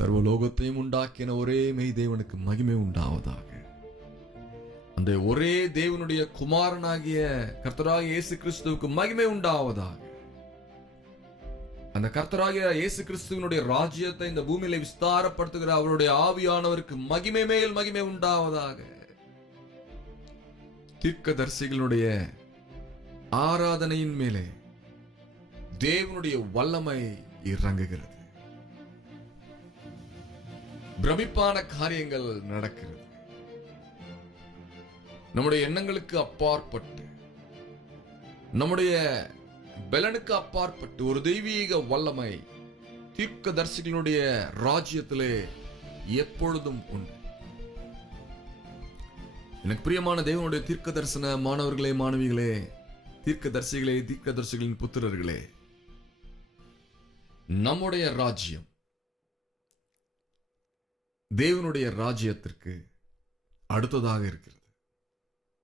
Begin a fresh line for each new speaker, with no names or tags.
சர்வலோகத்தையும் உண்டாக்கின ஒரே மெய் தேவனுக்கு மகிமை உண்டாவதாக. அந்த ஒரே தேவனுடைய குமாரனாகிய கர்த்தராக இயேசு கிறிஸ்துவுக்கு மகிமை உண்டாவதாக. அந்த கர்த்தராகிய இயேசு கிறிஸ்துவனுடைய ராஜ்யத்தை இந்த பூமியில விஸ்தாரப்படுத்துகிற அவருடைய ஆவியானவருக்கு மகிமை மேல் மகிமை உண்டாவதாக. தீர்க்கதரிசிகளுடைய ஆராதனையின் மேலே தேவனுடைய வல்லமை இறங்குகிறது. பிரமிப்பான காரியங்கள் நடக்கிறது. நம்முடைய எண்ணங்களுக்கு அப்பாற்பட்டு நம்முடைய பலனுக்கு அப்பாற்பட்டு ஒரு தெய்வீக வல்லமை தீர்க்க தரிசிகளுடைய ராஜ்யத்திலே எப்பொழுதும் உண்டு. எனக்கு பிரியமான தெய்வனுடைய தீர்க்க தரிசன மாணவர்களே மாணவிகளே தீர்க்க தரிசிகளே தீர்க்க தரிசிகளின் புத்திரர்களே நம்முடைய ராஜ்யம் தேவனுடைய ராஜ்யத்திற்கு அடுத்ததாக இருக்கிறது.